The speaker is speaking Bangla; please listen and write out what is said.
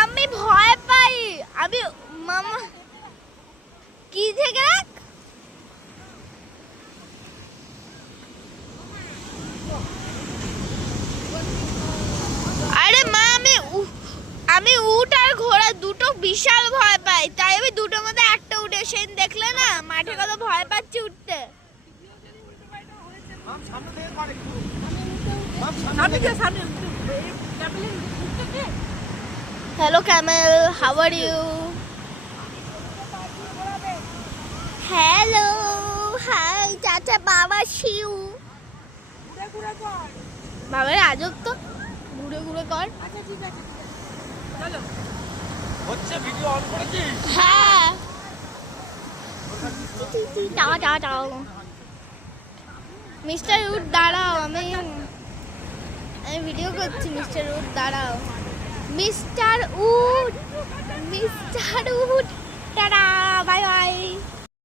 আমি ভয় পাই। আমি মামা কি থেকে রাখ আরে মা আমি উট আর ঘোড়া দুটো বিশাল ভয় পাই, তাই আমি দুটোর মধ্যে একটা উঠে সেন দেখলে না মাঠে কত ভয় পাচ্ছি উঠতে। Hello camel, how are you? Hello, hi চাচা বাবা শিউ। বাবার আজব তো, ঘুরে ঘুরে কর। আচ্ছা ঠিক আছে চলো। হচ্ছে ভিডিও অন করেছিস? হ্যাঁ। টাও মিস্টার উড দাঁড়াও, আমি ভিডিও করছি। মিস্টার উড দাঁড়াও। Mister wood tata, bye by.